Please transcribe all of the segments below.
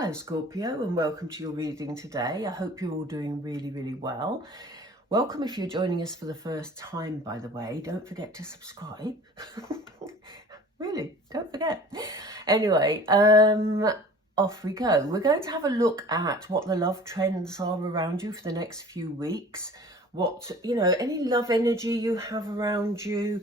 Hello Scorpio, and welcome to your reading today. I hope you're all doing really well. Welcome if you're joining us for the first time, by the way. Don't forget to subscribe. Really, don't forget. Anyway, off we go. We're going to have a look at what the love trends are around you for the next few weeks. What, any love energy you have around you,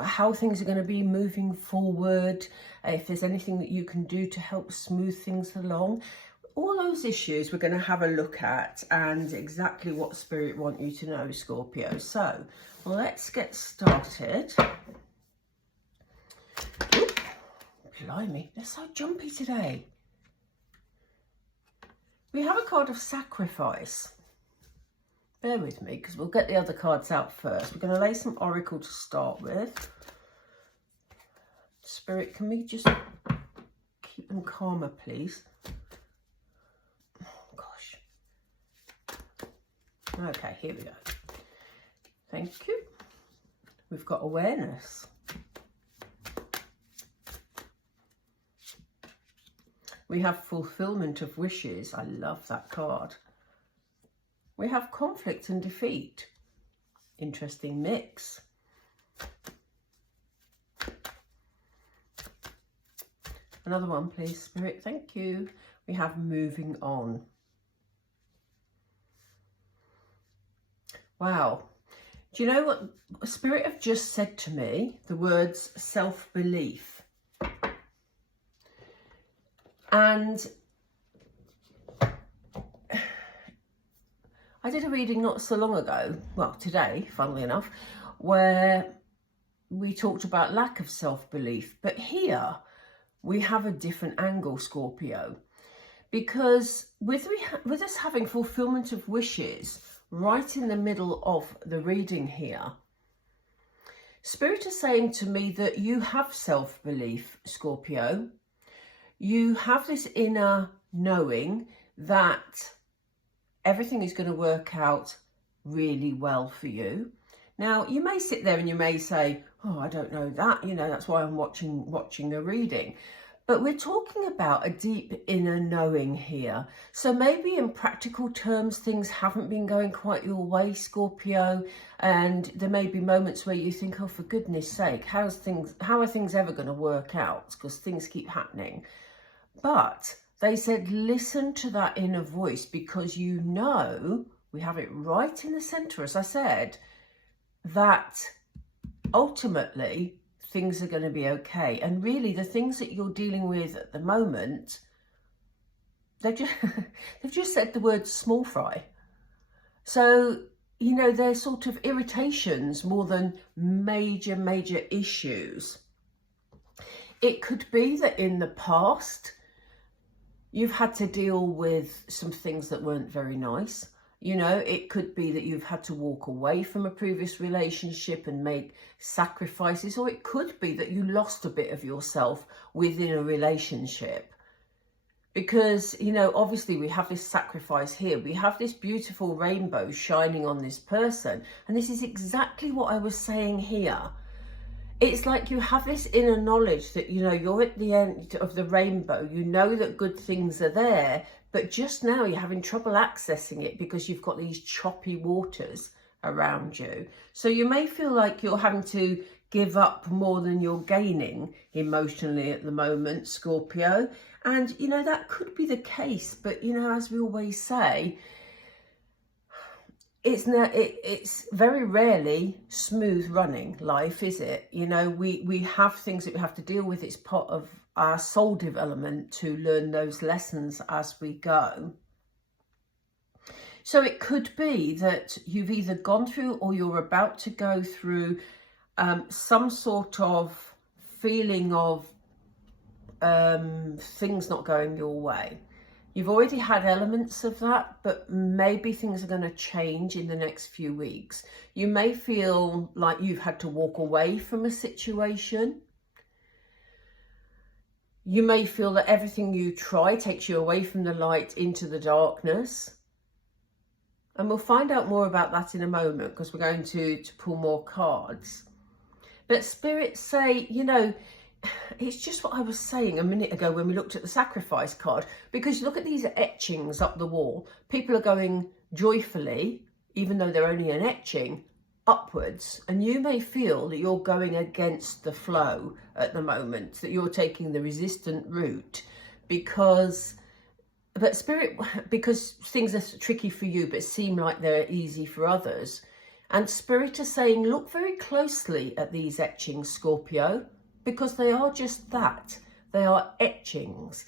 how things are going to be moving forward, if there's anything that you can do to help smooth things along. All those issues we're going to have a look at, and exactly what Spirit want you to know, Scorpio. So let's get started. Oop, blimey, they're so jumpy today. We have a card of sacrifice. Bear with me, because we'll get the other cards out first. We're going to lay some oracle to start with. Spirit, can we just keep them calmer, please? Oh, gosh. Okay, here we go. Thank you. We've got awareness. We have fulfillment of wishes. I love that card. We have conflict and defeat. Interesting mix. Another one, please, Spirit. Thank you. We have moving on. Wow. Do you know what Spirit have just said to me? The words self-belief. And I did a reading not so long ago, well, today, funnily enough, where we talked about lack of self-belief. But here we have a different angle, Scorpio, because with us having fulfillment of wishes right in the middle of the reading here, Spirit is saying to me that you have self-belief, Scorpio. You have this inner knowing that everything is going to work out really well for you. Now, you may sit there and you may say, oh, I don't know that, that's why I'm watching a reading. But we're talking about a deep inner knowing here. So maybe in practical terms, things haven't been going quite your way, Scorpio. And there may be moments where you think, oh, for goodness sake, how are things ever going to work out? Because things keep happening. But they said, listen to that inner voice, because we have it right in the center, as I said, that ultimately things are going to be okay. And really the things that you're dealing with at the moment, they've just said the word small fry. So, they're sort of irritations more than major issues. It could be that in the past, you've had to deal with some things that weren't very nice. It could be that you've had to walk away from a previous relationship and make sacrifices, or it could be that you lost a bit of yourself within a relationship. Because, obviously we have this sacrifice here. We have this beautiful rainbow shining on this person. And this is exactly what I was saying here. It's like you have this inner knowledge that, you're at the end of the rainbow. You know that good things are there, but just now you're having trouble accessing it because you've got these choppy waters around you. So you may feel like you're having to give up more than you're gaining emotionally at the moment, Scorpio. And, that could be the case. But, as we always say, it's very rarely smooth running life, is it? We have things that we have to deal with. It's part of our soul development to learn those lessons as we go. So it could be that you've either gone through or you're about to go through some sort of feeling of things not going your way. You've already had elements of that, but maybe things are going to change in the next few weeks. You may feel like you've had to walk away from a situation. You may feel that everything you try takes you away from the light into the darkness. And we'll find out more about that in a moment, because we're going to pull more cards. But spirits say, it's just what I was saying a minute ago when we looked at the sacrifice card, because you look at these etchings up the wall, people are going joyfully, even though they're only an etching, upwards, and you may feel that you're going against the flow at the moment, that you're taking the resistant route because things are tricky for you but seem like they're easy for others. And Spirit is saying, look very closely at these etchings, Scorpio, because they are just that. They are etchings.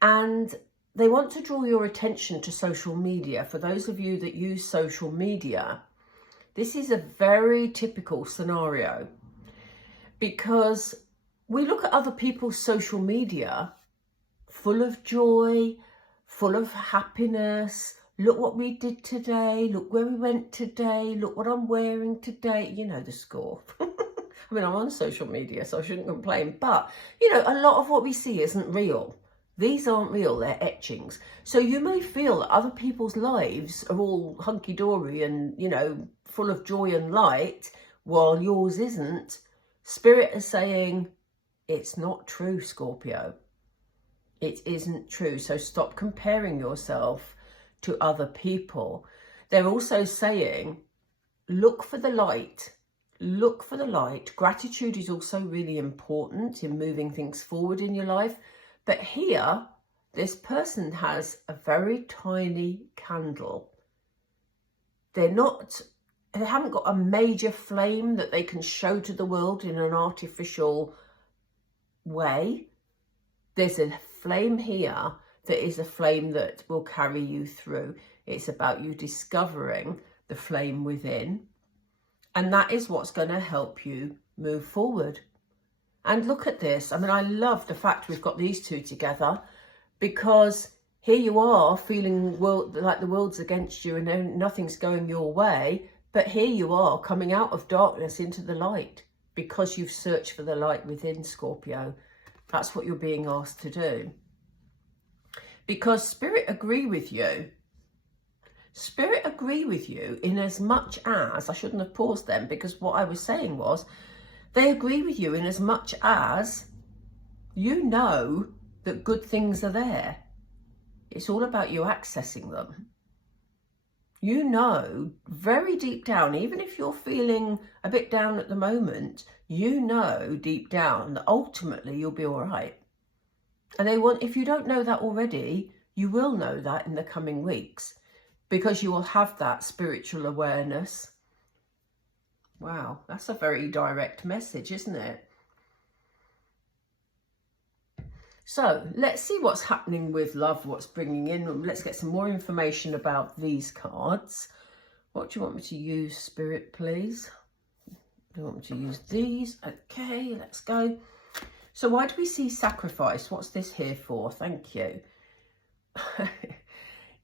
And they want to draw your attention to social media. For those of you that use social media, this is a very typical scenario, because we look at other people's social media full of joy, full of happiness. Look what we did today. Look where we went today. Look what I'm wearing today. You know the score. I mean, I'm on social media, so I shouldn't complain. But, you know, a lot of what we see isn't real. These aren't real, they're etchings. So you may feel that other people's lives are all hunky-dory and, you know, full of joy and light, while yours isn't. Spirit is saying, it's not true, Scorpio. It isn't true. So stop comparing yourself to other people. They're also saying, look for the light. Look for the light. Gratitude is also really important in moving things forward in your life. But here, this person has a very tiny candle. They haven't got a major flame that they can show to the world in an artificial way. There's a flame here that is a flame that will carry you through. It's about you discovering the flame within. And that is what's going to help you move forward. And look at this. I mean, I love the fact we've got these two together, because here you are feeling like the world's against you and nothing's going your way. But here you are coming out of darkness into the light, because you've searched for the light within, Scorpio. That's what you're being asked to do. Because Spirit agree with you. Spirit agree with you in as much as, I shouldn't have paused then, because what I was saying was, they agree with you in as much as you know that good things are there. It's all about you accessing them. You know, very deep down, even if you're feeling a bit down at the moment, you know deep down that ultimately you'll be all right. And if you don't know that already, you will know that in the coming weeks, because you will have that spiritual awareness. Wow, that's a very direct message, isn't it? So let's see what's happening with love, what's bringing in. Let's get some more information about these cards. What do you want me to use, Spirit, please? Do you want me to use these? Okay, let's go. So why do we see sacrifice? What's this here for? Thank you.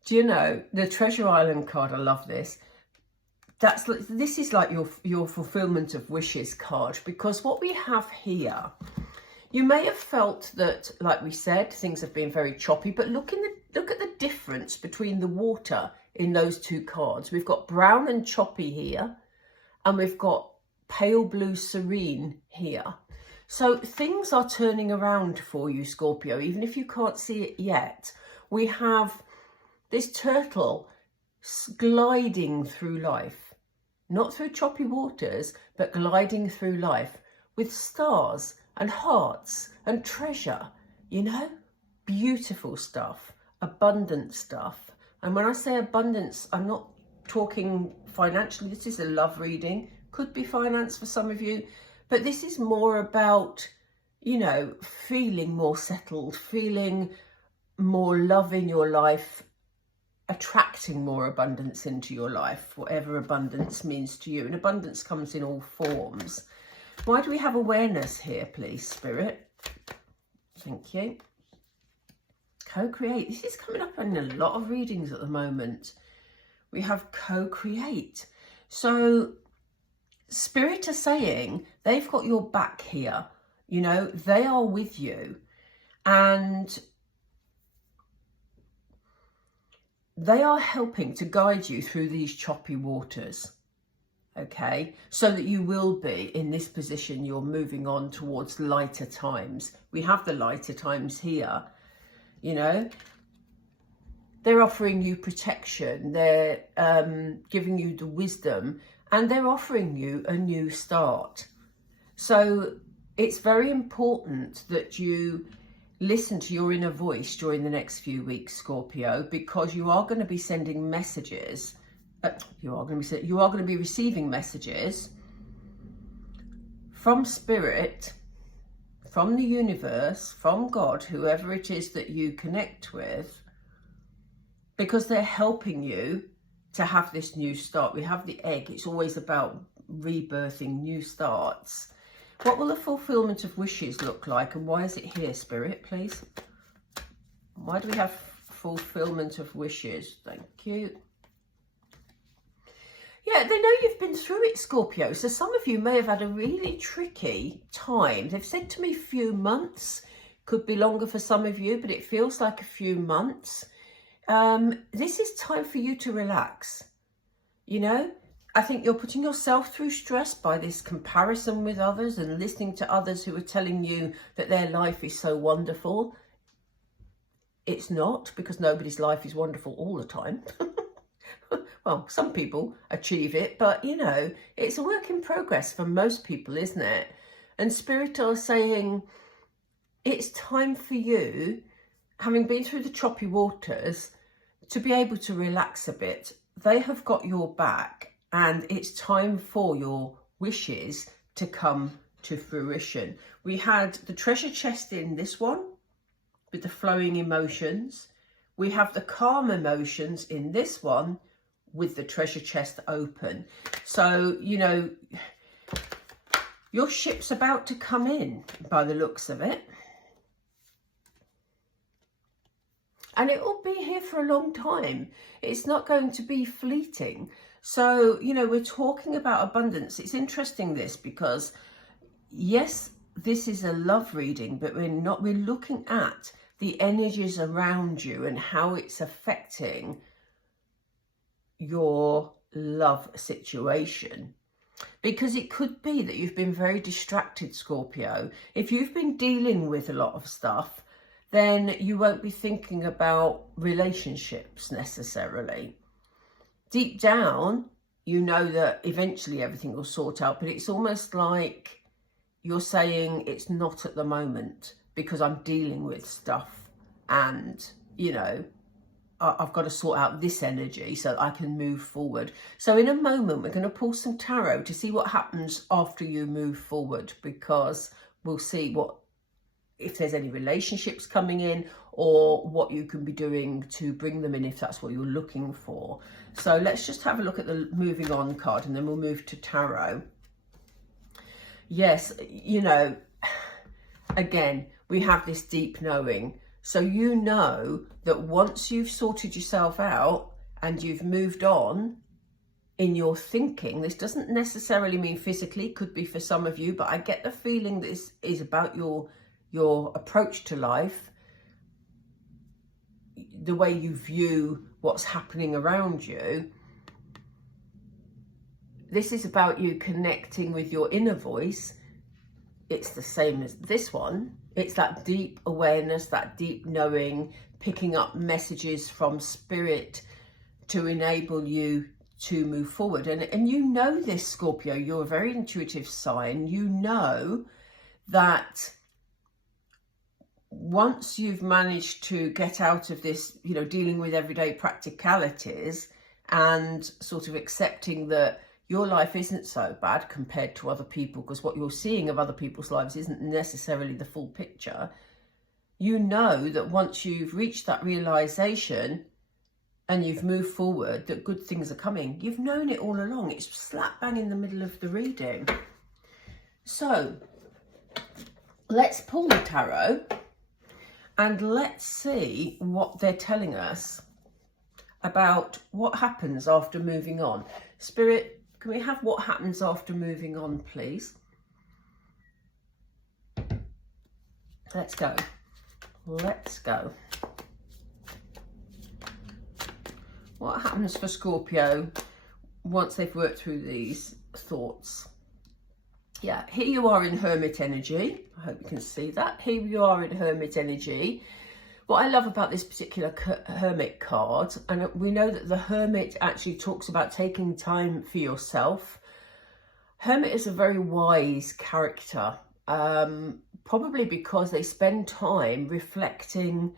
Do you know, the Treasure Island card, I love this. This is like your fulfillment of wishes card, because what we have here, you may have felt that, like we said, things have been very choppy, but look at the difference between the water in those two cards. We've got brown and choppy here, and we've got pale blue serene here. So things are turning around for you, Scorpio, even if you can't see it yet. We have this turtle gliding through life, not through choppy waters, but gliding through life with stars and hearts and treasure, you know, beautiful stuff, abundant stuff. And when I say abundance, I'm not talking financially. This is a love reading, could be finance for some of you, but this is more about, you know, feeling more settled, feeling more love in your life, attracting more abundance into your life, whatever abundance means to you. And abundance comes in all forms. Why do we have awareness here, please, Spirit? Thank you. Co-create. This is coming up in a lot of readings at the moment. We have co-create. So Spirit are saying they've got your back here. You know, they are with you. And they are helping to guide you through these choppy waters. okay? So that you will be in this position, you're moving on towards lighter times. We have the lighter times here, you know. They're offering you protection, they're giving you the wisdom, and they're offering you a new start. So it's very important that you listen to your inner voice during the next few weeks, Scorpio, because you are going to be sending messages. You are going to be receiving messages from Spirit, from the universe, from God, whoever it is that you connect with, because they're helping you to have this new start. We have the egg. It's always about rebirthing, new starts. What will the fulfillment of wishes look like, and why is it here, Spirit, please? Why do we have fulfillment of wishes? Thank you. Yeah, they know you've been through it, Scorpio. So some of you may have had a really tricky time. They've said to me few months. Could be longer for some of you, but it feels like a few months. This is time for you to relax. You know, I think you're putting yourself through stress by this comparison with others and listening to others who are telling you that their life is so wonderful. It's not, because nobody's life is wonderful all the time. Well, some people achieve it, but you know, it's a work in progress for most people, isn't it? And Spirit are saying it's time for you, having been through the choppy waters, to be able to relax a bit. They have got your back, and it's time for your wishes to come to fruition. We had the treasure chest in this one with the flowing emotions. We have the calm emotions in this one with the treasure chest open. So, you know, your ship's about to come in by the looks of it. And it will be here for a long time. It's not going to be fleeting. So, you know, we're talking about abundance. It's interesting this, because yes, this is a love reading, but we're looking at the energies around you and how it's affecting your love situation. Because it could be that you've been very distracted, Scorpio. If you've been dealing with a lot of stuff, then you won't be thinking about relationships necessarily. Deep down, you know that eventually everything will sort out, but it's almost like you're saying it's not at the moment because I'm dealing with stuff, and, you know, I've got to sort out this energy so I can move forward. So in a moment, we're going to pull some tarot to see what happens after you move forward, because we'll see if there's any relationships coming in, or what you can be doing to bring them in if that's what you're looking for. So let's just have a look at the moving on card, and then we'll move to tarot. Yes, you know, again, we have this deep knowing. So you know that once you've sorted yourself out and you've moved on in your thinking, this doesn't necessarily mean physically, could be for some of you, but I get the feeling this is about your approach to life, the way you view what's happening around you. This is about you connecting with your inner voice. It's the same as this one. It's that deep awareness, that deep knowing, picking up messages from Spirit to enable you to move forward. And you know this, Scorpio, you're a very intuitive sign. You know that once you've managed to get out of this, you know, dealing with everyday practicalities and sort of accepting that your life isn't so bad compared to other people, because what you're seeing of other people's lives isn't necessarily the full picture. You know that once you've reached that realization and you've moved forward, that good things are coming. You've known it all along. It's slap bang in the middle of the reading. So let's pull the tarot and let's see what they're telling us about what happens after moving on. Spirit, can we have what happens after moving on, please? Let's go. Let's go. What happens for Scorpio once they've worked through these thoughts. Yeah, here you are in Hermit energy. I hope you can see that. Here you are in Hermit energy. What I love about this particular Hermit card, and we know that the Hermit actually talks about taking time for yourself. Hermit is a very wise character, probably because they spend time reflecting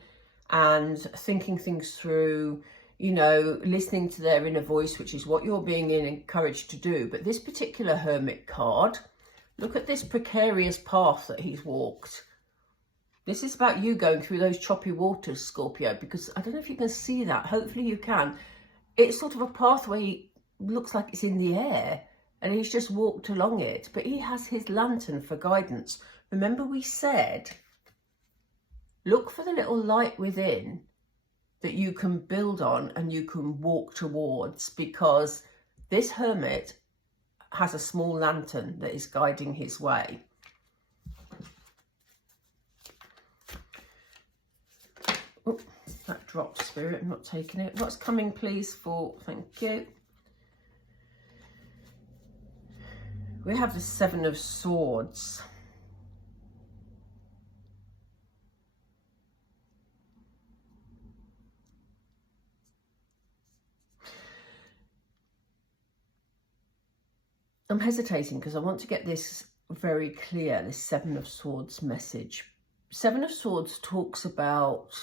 and thinking things through, you know, listening to their inner voice, which is what you're being encouraged to do. But this particular Hermit card, look at this precarious path that he's walked. This is about you going through those choppy waters, Scorpio, because I don't know if you can see that. Hopefully you can. It's sort of a pathway, looks like it's in the air, and he's just walked along it. But he has his lantern for guidance. Remember we said, look for the little light within that you can build on and you can walk towards, because this Hermit has a small lantern that is guiding his way. Oh, that dropped, Spirit. I'm not taking it. What's coming, please, for... Thank you. We have the Seven of Swords. I'm hesitating because I want to get this very clear, this Seven of Swords message. Seven of Swords talks about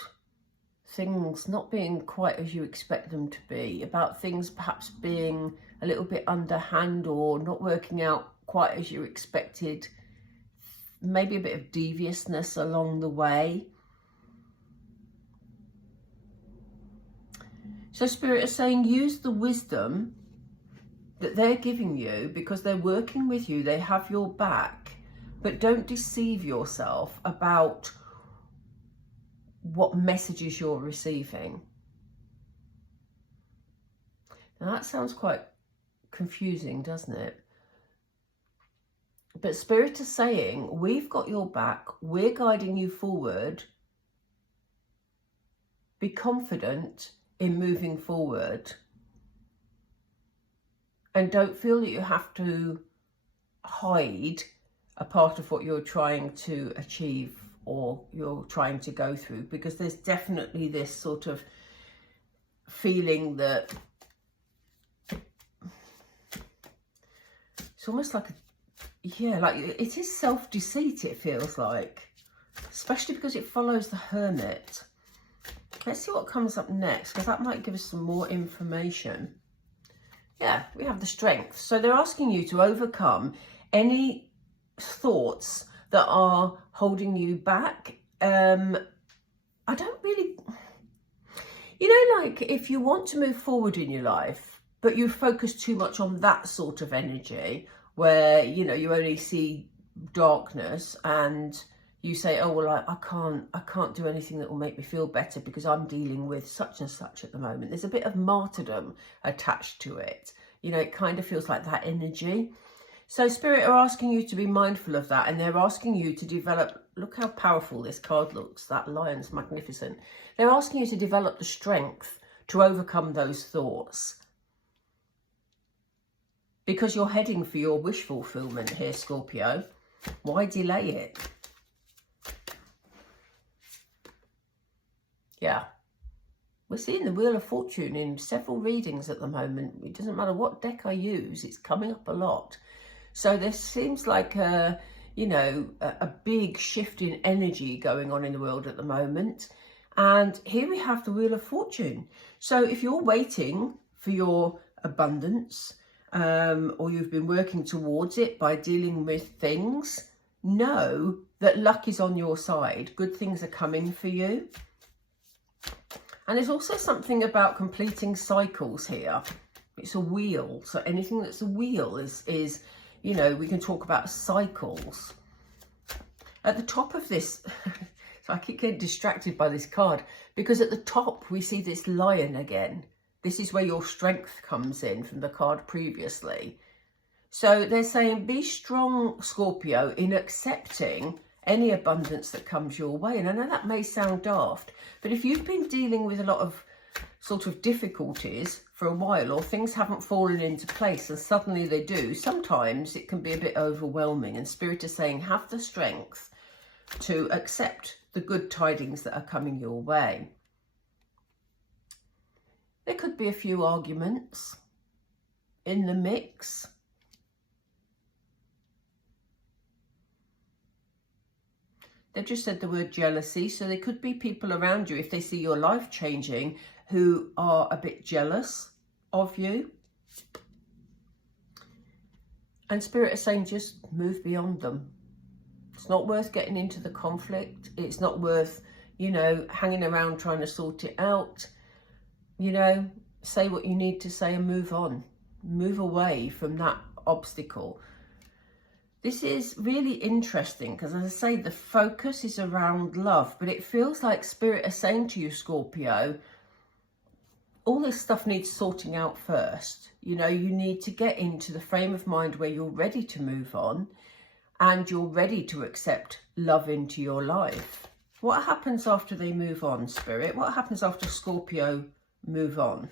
things not being quite as you expect them to be, about things perhaps being a little bit underhand or not working out quite as you expected, maybe a bit of deviousness along the way. So Spirit is saying, use the wisdom that they're giving you, because they're working with you, they have your back, but don't deceive yourself about what messages you're receiving. Now that sounds quite confusing, doesn't it? But Spirit is saying, we've got your back, we're guiding you forward. Be confident in moving forward. And don't feel that you have to hide a part of what you're trying to achieve or you're trying to go through, because there's definitely this sort of feeling that it's almost like like it is self-deceit, it feels like, especially because it follows the Hermit. Let's see what comes up next, because that might give us some more information. Yeah, we have the Strength. So they're asking you to overcome any thoughts that are holding you back. I don't really, you know, like if you want to move forward in your life, but you focus too much on that sort of energy where, you know, you only see darkness and you say, oh, well, I can't do anything that will make me feel better because I'm dealing with such and such at the moment. There's a bit of martyrdom attached to it. You know, it kind of feels like that energy. So Spirit are asking you to be mindful of that, and they're asking you to develop, look how powerful this card looks, that lion's magnificent. They're asking you to develop the strength to overcome those thoughts, because you're heading for your wish fulfillment here, Scorpio. Why delay it? Yeah. We're seeing the Wheel of Fortune in several readings at the moment. It doesn't matter what deck I use, it's coming up a lot. So there seems like a, you know, a big shift in energy going on in the world at the moment. And here we have the Wheel of Fortune. So if you're waiting for your abundance, or you've been working towards it by dealing with things, know that luck is on your side. Good things are coming for you. And there's also something about completing cycles here. It's a wheel. So anything that's a wheel is, you know, we can talk about cycles. At the top of this, so I keep getting distracted by this card, because at the top we see this lion again. This is where your strength comes in from the card previously. So they're saying, be strong, Scorpio, in accepting any abundance that comes your way. And I know that may sound daft, but if you've been dealing with a lot of sort of difficulties for a while, or things haven't fallen into place and suddenly they do. Sometimes it can be a bit overwhelming, and Spirit is saying have the strength to accept the good tidings that are coming your way. There could be a few arguments in the mix. They've just said the word jealousy, so there could be people around you, if they see your life changing, who are a bit jealous of you. And Spirit is saying just move beyond them. It's not worth getting into the conflict. It's not worth, you know, hanging around trying to sort it out. You know, say what you need to say and move on. Move away from that obstacle. This is really interesting because, as I say, the focus is around love, but it feels like Spirit is saying to you, Scorpio, all this stuff needs sorting out first. You know, you need to get into the frame of mind where you're ready to move on and you're ready to accept love into your life. What happens after they move on, Spirit? What happens after Scorpio move on?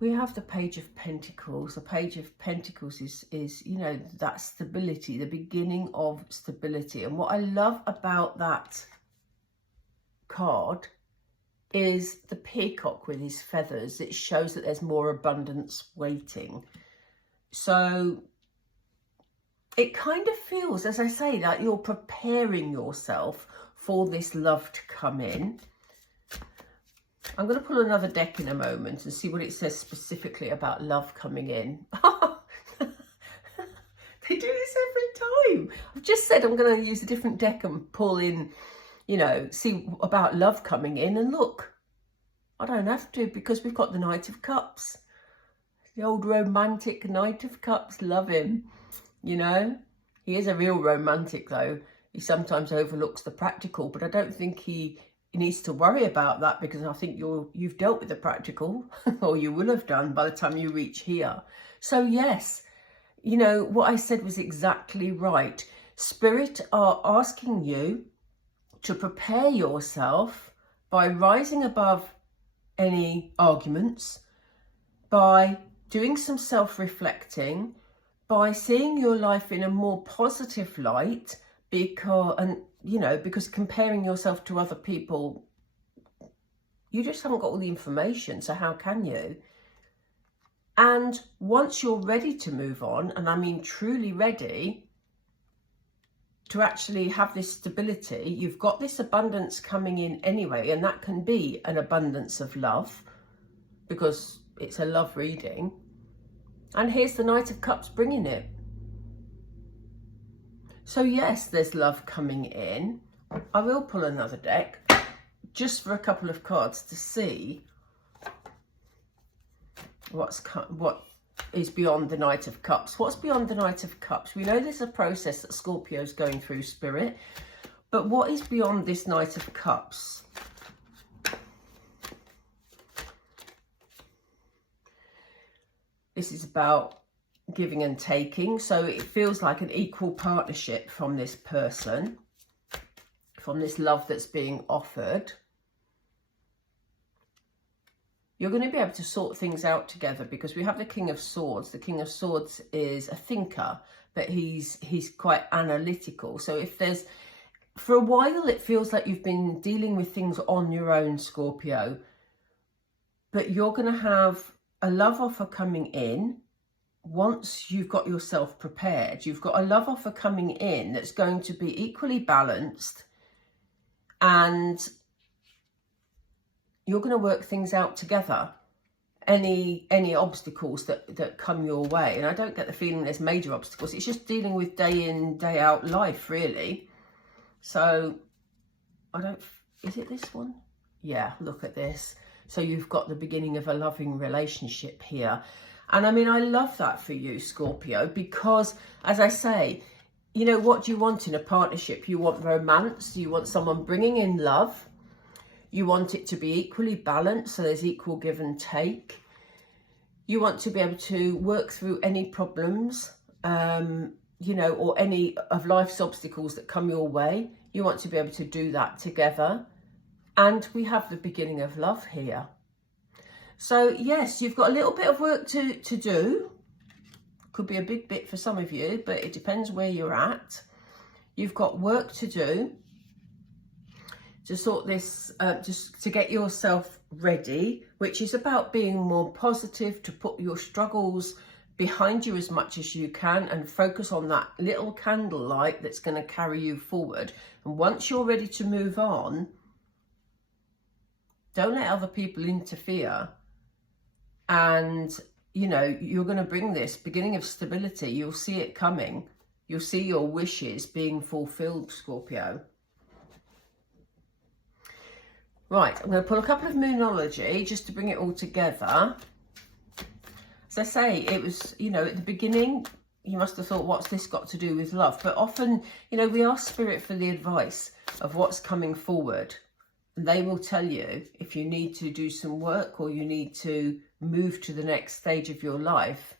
We have the Page of Pentacles. The Page of Pentacles is, you know, that stability, the beginning of stability. And what I love about that card is the peacock with his feathers. It shows that there's more abundance waiting. So it kind of feels, as I say, like you're preparing yourself for this love to come in. I'm going to pull another deck in a moment and see what it says specifically about love coming in. They do this every time. I've just said I'm going to use a different deck and pull in, you know, see about love coming in. And look, I don't have to, because we've got the Knight of Cups. The old romantic Knight of Cups. Love him. You know, he is a real romantic though. He sometimes overlooks the practical, but I don't think he needs to worry about that, because I think you've dealt with the practical, or you will have done by the time you reach here. So yes, you know, what I said was exactly right. Spirit are asking you to prepare yourself by rising above any arguments, by doing some self-reflecting, by seeing your life in a more positive light, because comparing yourself to other people, you just haven't got all the information, so how can you? And once you're ready to move on, and I mean truly ready to actually have this stability, you've got this abundance coming in anyway, and that can be an abundance of love, because it's a love reading. And here's the Knight of Cups bringing it. So yes, there's love coming in. I will pull another deck just for a couple of cards to see what is beyond the Knight of Cups. What's beyond the Knight of Cups? We know there's a process that Scorpio's going through, Spirit, but what is beyond this Knight of Cups? This is about giving and taking, so it feels like an equal partnership from this person, from this love that's being offered. You're going to be able to sort things out together, because we have the King of Swords. The King of Swords is a thinker, but he's quite analytical. So if there's, for a while it feels like you've been dealing with things on your own, Scorpio, but you're going to have a love offer coming in. Once you've got yourself prepared, you've got a love offer coming in that's going to be equally balanced, and you're going to work things out together. Any obstacles that come your way, and I don't get the feeling there's major obstacles. It's just dealing with day in, day out life, really. So is it this one? Yeah, look at this. So you've got the beginning of a loving relationship here. And I mean, I love that for you, Scorpio, because, as I say, you know, what do you want in a partnership? You want romance. You want someone bringing in love. You want it to be equally balanced, so there's equal give and take. You want to be able to work through any problems, you know, or any of life's obstacles that come your way. You want to be able to do that together. And we have the beginning of love here. So yes, you've got a little bit of work to do. Could be a big bit for some of you, but it depends where you're at. You've got work to do to sort this, just to get yourself ready, which is about being more positive, to put your struggles behind you as much as you can and focus on that little candlelight that's going to carry you forward. And once you're ready to move on, don't let other people interfere. And, you know, you're going to bring this beginning of stability. You'll see it coming. You'll see your wishes being fulfilled, Scorpio. Right, I'm going to pull a couple of Moonology just to bring it all together. As I say, it was, you know, at the beginning, you must have thought, what's this got to do with love? But often, you know, we ask Spirit for the advice of what's coming forward. And they will tell you if you need to do some work or you need to move to the next stage of your life.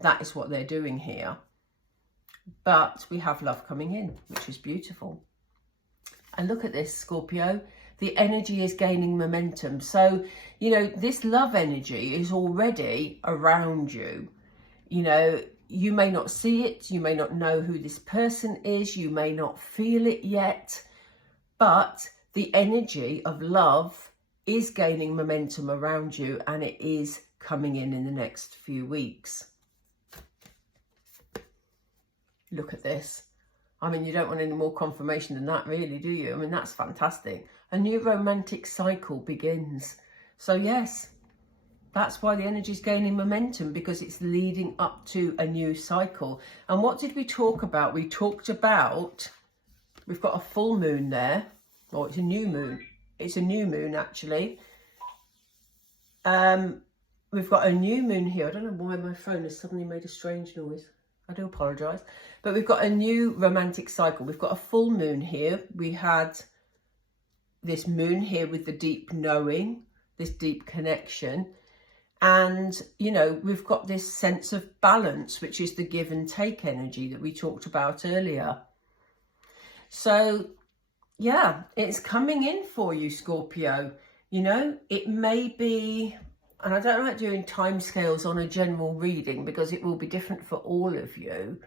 That is what they're doing here. But we have love coming in, which is beautiful. And look at this, Scorpio. The energy is gaining momentum. So, you know, this love energy is already around you. You know, you may not see it. You may not know who this person is. You may not feel it yet. But the energy of love is gaining momentum around you, and it is coming in the next few weeks. Look at this. I mean, you don't want any more confirmation than that, really, do you? I mean, that's fantastic. A new romantic cycle begins. So yes, that's why the energy is gaining momentum, because it's leading up to a new cycle. And what did we talk about? We talked about, we've got a full moon there. Oh, it's a new moon. It's a new moon, actually. We've got a new moon here. I don't know why my phone has suddenly made a strange noise. I do apologise. But we've got a new romantic cycle. We've got a full moon here. We had this moon here with the deep knowing, this deep connection. And, you know, we've got this sense of balance, which is the give and take energy that we talked about earlier. So, yeah, it's coming in for you, Scorpio. You know, it may be, and I don't like doing timescales on a general reading because it will be different for all of you.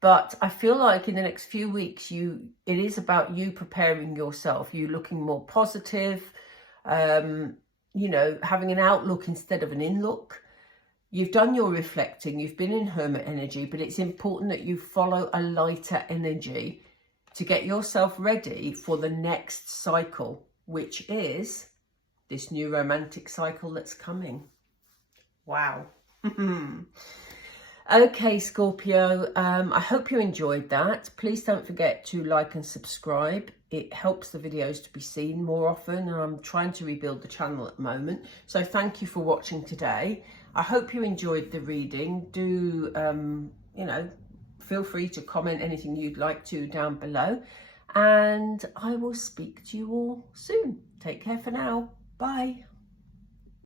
But I feel like in the next few weeks, it is about you preparing yourself, you looking more positive, you know, having an outlook instead of an in-look. You've done your reflecting, you've been in hermit energy, but it's important that you follow a lighter energy to get yourself ready for the next cycle, which is this new romantic cycle that's coming. Wow. Okay, Scorpio, I hope you enjoyed that. Please don't forget to like and subscribe. It helps the videos to be seen more often, and I'm trying to rebuild the channel at the moment. So thank you for watching today. I hope you enjoyed the reading. Do, you know, feel free to comment anything you'd like to down below. And I will speak to you all soon. Take care for now. Bye.